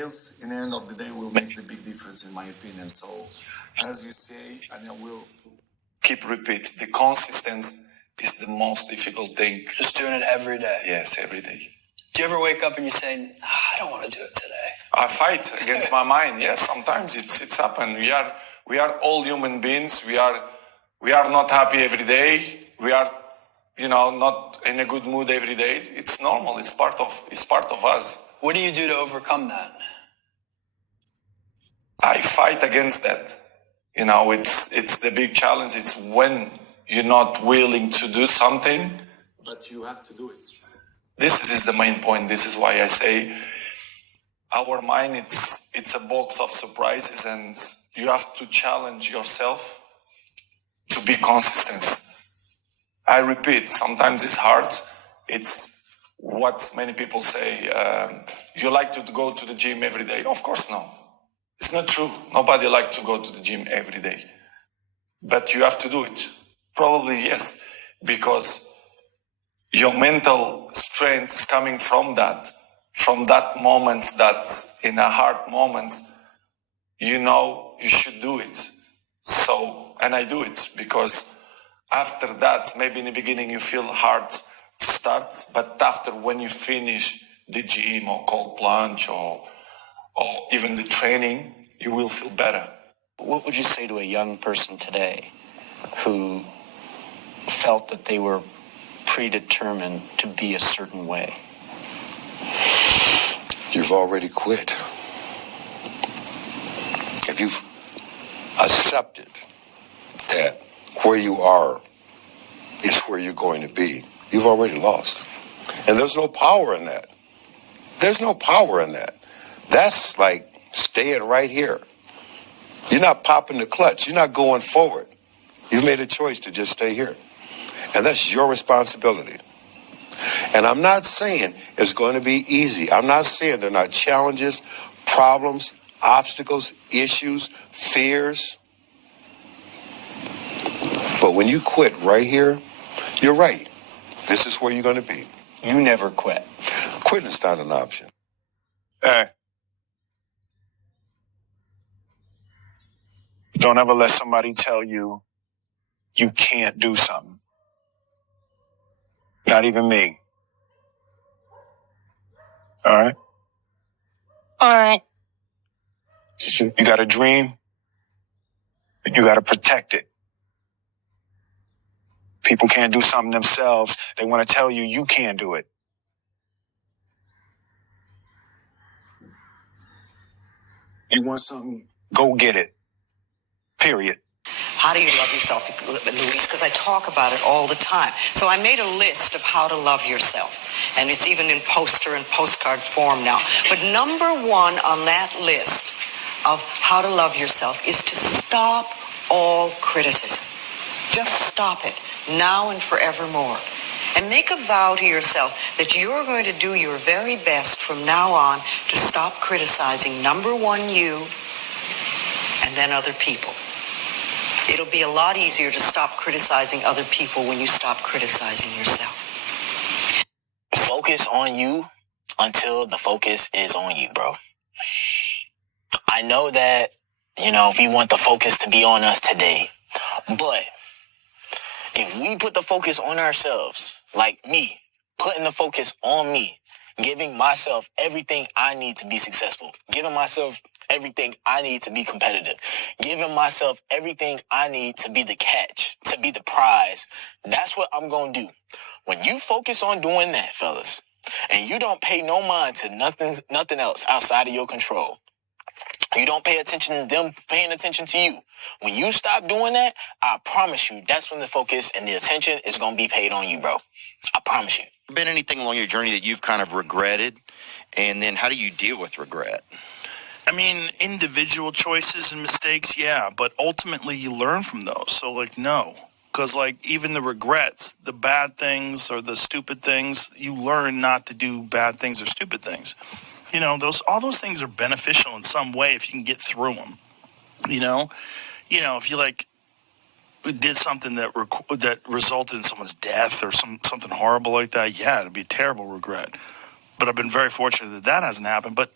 In the end of the day will make the big difference in my opinion. So as you say, and I will keep repeat, the consistency is the most difficult thing. Just doing it every day. Yes, every day. Do you ever wake up and you say, I don't want to do it today? I fight against my mind. Yes, sometimes it's happened. We are all human beings. We are not happy every day. We are, not in a good mood every day. It's normal. It's part of us. What do you do to overcome that? I fight against that. It's the big challenge. It's when you're not willing to do something, but you have to do it. This is the main point. This is why I say our mind, it's a box of surprises, and you have to challenge yourself to be consistent. I repeat, sometimes it's hard. It's what many people say, you like to go to the gym every day. Of course, no. It's not true. Nobody likes to go to the gym every day. But you have to do it. Probably yes, because your mental strength is coming from that moments that in a hard moments, you should do it. So, and I do it because after that, maybe in the beginning you feel hard to start, but after when you finish the gym or cold plunge or even the training, you will feel better. What would you say to a young person today who felt that they were predetermined to be a certain way? You've already quit. If you've accepted that where you are is where you're going to be, you've already lost. And there's no power in that. There's no power in that. That's like staying right here. You're not popping the clutch. You're not going forward. You've made a choice to just stay here. And that's your responsibility. And I'm not saying it's going to be easy. I'm not saying there are not challenges, problems, obstacles, issues, fears. But when you quit right here, you're right. This is where you're going to be. You never quit. Quitting's not an option. Hey. Don't ever let somebody tell you you can't do something. Not even me. All right? All right. You got a dream, but you got to protect it. People can't do something themselves. They want to tell you you can't do it. You want something? Go get it. Period. How do you love yourself, Luis? Because I talk about it all the time. So I made a list of how to love yourself. And it's even in poster and postcard form now. But number one on that list of how to love yourself is to stop all criticism. Just stop it, now and forevermore. And make a vow to yourself that you're going to do your very best from now on to stop criticizing, number one, you, and then other people. It'll be a lot easier to stop criticizing other people when you stop criticizing yourself. Focus on you until the focus is on you, bro. I know that, we want the focus to be on us today, but if we put the focus on ourselves, like me, putting the focus on me, giving myself everything I need to be successful, giving myself everything I need to be competitive, giving myself everything I need to be the catch, to be the prize, that's what I'm going to do. When you focus on doing that, fellas, and you don't pay no mind to nothing else outside of your control, you don't pay attention to them paying attention to you. When you stop doing that, I promise you, that's when the focus and the attention is going to be paid on you, bro. I promise you. Been anything along your journey that you've kind of regretted? And then how do you deal with regret? I mean, individual choices and mistakes, yeah, but ultimately you learn from those. So, no. Because, even the regrets, the bad things or the stupid things, you learn not to do bad things or stupid things. All those things are beneficial in some way if you can get through them. If you did something that resulted in someone's death or something horrible like that, yeah, it'd be a terrible regret. But I've been very fortunate that hasn't happened. But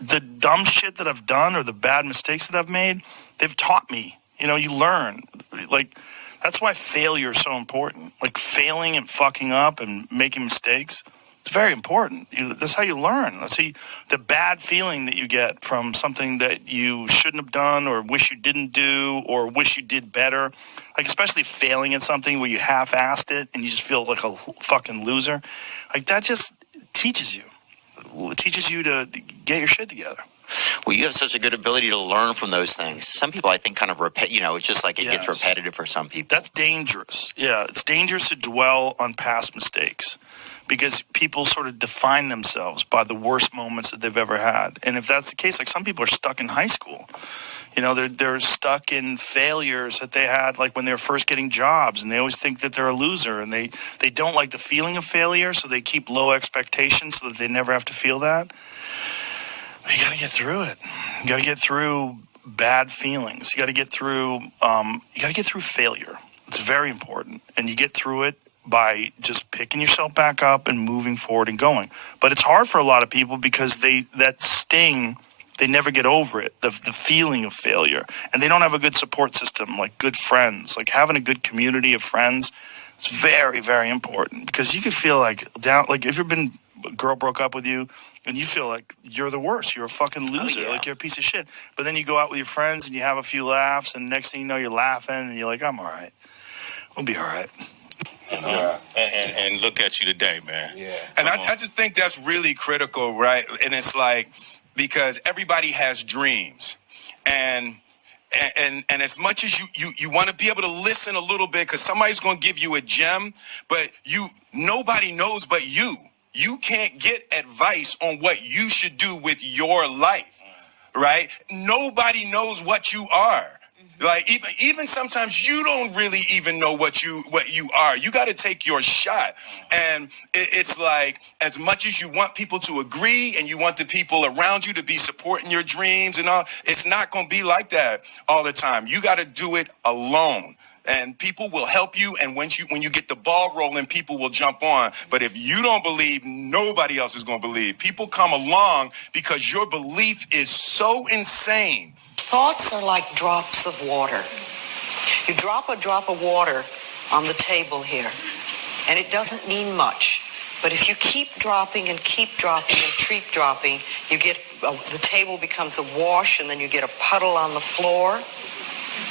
the dumb shit that I've done or the bad mistakes that I've made, they've taught me. You learn. Like, that's why failure is so important. Like, failing and fucking up and making mistakes, it's very important. That's how you learn. That's the bad feeling that you get from something that you shouldn't have done or wish you didn't do or wish you did better. Like, especially failing at something where you half-assed it and you just feel like a fucking loser. Like, that just teaches you. It teaches you to get your shit together. Well, you have such a good ability to learn from those things. Some people, I think, kind of it's just like it gets repetitive for some people. That's dangerous. Yeah, it's dangerous to dwell on past mistakes because people sort of define themselves by the worst moments that they've ever had. And if that's the case, like some people are stuck in high school. They're stuck in failures that they had like when they were first getting jobs, and they always think that they're a loser, and they don't like the feeling of failure, so they keep low expectations so that they never have to feel that. You got to get through it. You got to get through bad feelings. You got to get through failure. It's very important. And you get through it by just picking yourself back up and moving forward and going. But it's hard for a lot of people because that sting, they never get over it, the feeling of failure. And they don't have a good support system, like good friends. Like having a good community of friends is very, very important because you can feel like if a girl broke up with you, and you feel like you're the worst. You're a fucking loser. Like you're a piece of shit. But then you go out with your friends and you have a few laughs, and next thing you know, you're laughing, and you're like, I'm all right. We'll be all right. And look at you today, man. Yeah. And I just think that's really critical, right? And it's like, because everybody has dreams. And as much as you want to be able to listen a little bit, because somebody's going to give you a gem, but nobody knows but you. You can't get advice on what you should do with your life, right? Nobody knows what you are. Like even sometimes you don't really even know what you are. You got to take your shot. And it's like, as much as you want people to agree and you want the people around you to be supporting your dreams and all, it's not going to be like that all the time. You got to do it alone. And people will help you, and when you get the ball rolling, people will jump on. But if you don't believe, nobody else is going to believe. People come along because your belief is so insane. Thoughts are like drops of water. You drop a drop of water on the table here, and it doesn't mean much. But if you keep dropping and keep dropping and keep dropping, you get the table becomes a wash, and then you get a puddle on the floor.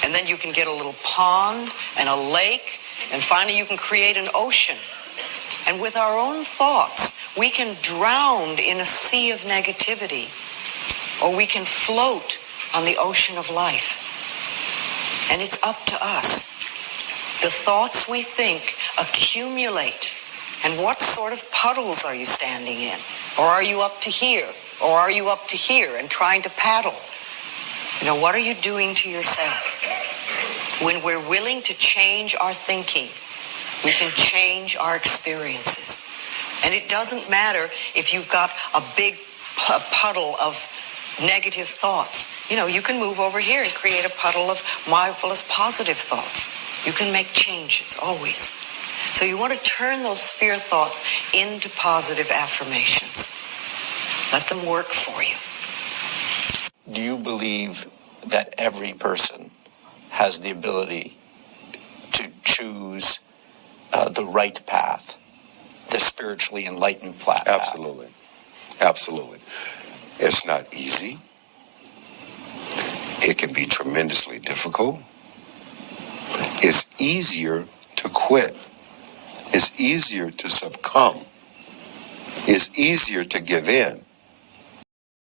And then you can get a little pond and a lake, and finally you can create an ocean. And with our own thoughts, we can drown in a sea of negativity, or we can float on the ocean of life. And it's up to us. The thoughts we think accumulate. And what sort of puddles are you standing in? Or are you up to here? Or are you up to here and trying to paddle? What are you doing to yourself? When we're willing to change our thinking, we can change our experiences. And it doesn't matter if you've got a big puddle of negative thoughts. You can move over here and create a puddle of marvelous positive thoughts. You can make changes, always. So you want to turn those fear thoughts into positive affirmations. Let them work for you. Do you believe that every person has the ability to choose the right path, the spiritually enlightened path? Absolutely. Absolutely. It's not easy. It can be tremendously difficult. It's easier to quit. It's easier to succumb. It's easier to give in.